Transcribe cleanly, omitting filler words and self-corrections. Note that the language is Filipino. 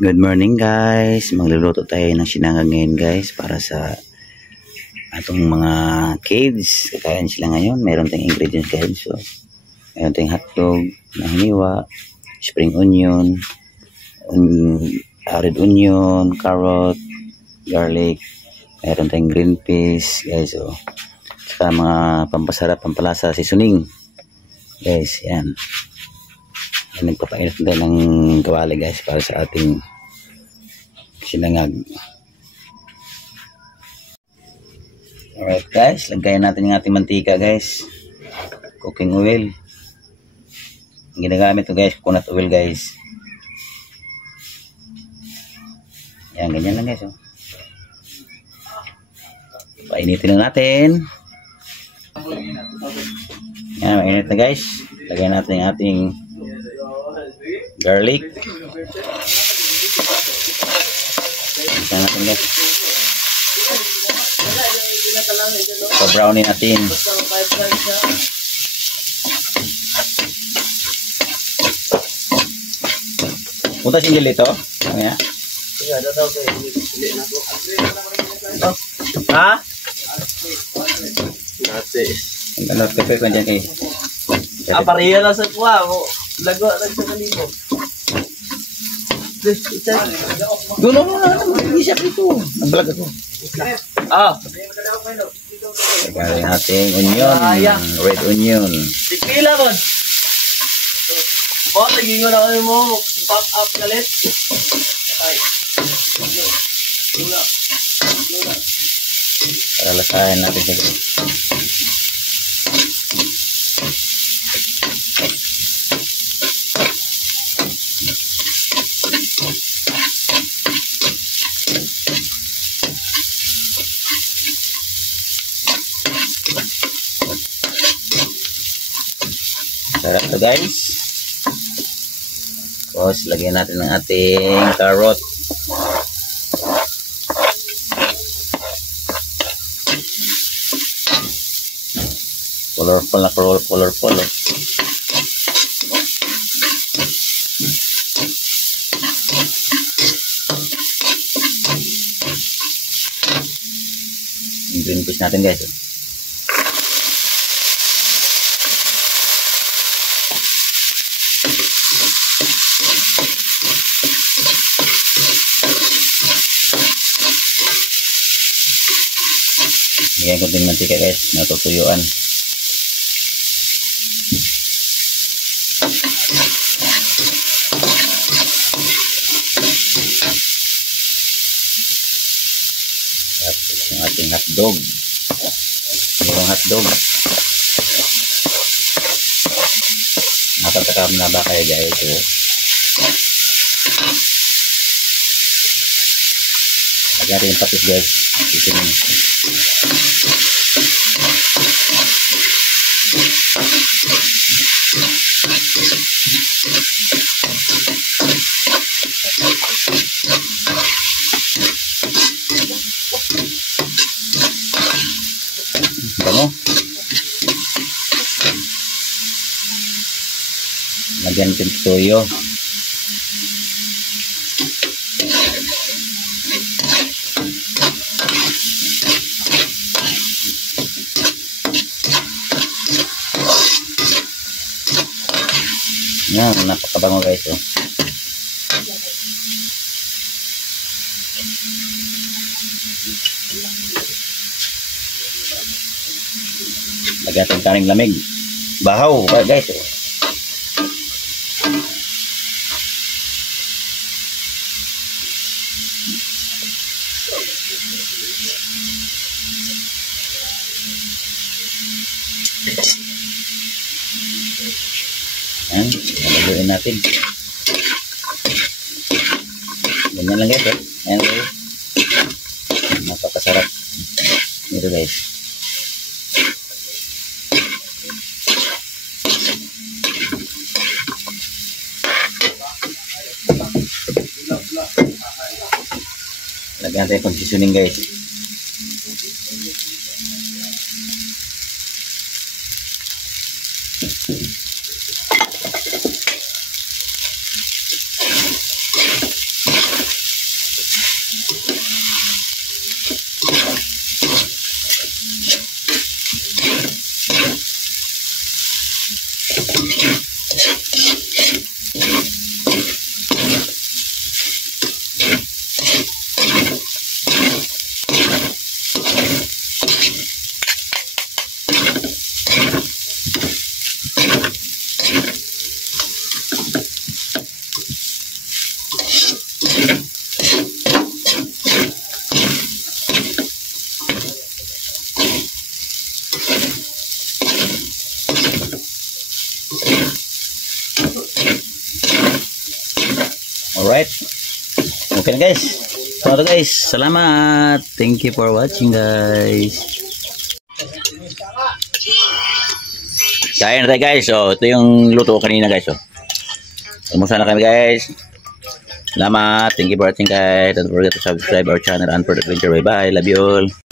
Good morning guys, magluluto tayo ng sinangag ngayon guys para sa atong mga kids. Kakain sila ngayon, mayroon tayong ingredients guys. So, mayroon tayong hotdog na hiniwa, spring onion, red onion, carrot, garlic, mayroon tayong green peas guys. So, saka mga pampasarap, pampalasa, seasoning guys, yan. Nagpapainit tayo ng kawali guys para sa ating sinangag. Alright guys, lagayin natin yung ating mantika guys, cooking oil. Ang ginagamit ko guys, coconut oil guys. Yan, ganyan lang guys. Oh. Painitin lang natin. Yan, mainit na guys. Lagayin natin yung ating garlic. Isa natin guys. So brownie natin. Punta singgil ito. Mamaya. Ha? Ang ganot kape ko dyan kayo. Apariya lang sa kuha. Lago lang sa kalibo. Gulo mo na. Mag-isip ito. Nag-vlog ako. Lagyan natin onion. Red onion. Pipila mo. O, naging na kayo mo. Pop up galit. Para lasahin natin ito. Sarap to guys. Tapos lagyan natin ng ating carrot. Colorful na colorful. Yung green peas natin guys. Bigyan ko din mantika guys, natutuyuan. Tapos yung ating hotdog. Yung hotdog. Natatakam na ba kayo guys? So, lagyan rin yung patis guys. Sisinin. Bango. Lagyan natin toyo. Yan, napakabango guys. Oh. Lagyan natin kaning lamig. Bahaw guys. Oh. Yan, nalaguin natin. Ganyan lang guys. Ayan guys. Napakasarap. Ito guys. Lagyan natin pang seasoning guys. Alright. Okay na guys. So ito guys, salamat. Thank you for watching guys. Kain na tayo guys. So ito yung luto ko kanina guys. So almusal na kami guys. Salamat. Thank you for watching guys. Don't forget to subscribe our channel and for the adventure. Bye bye. Love you all.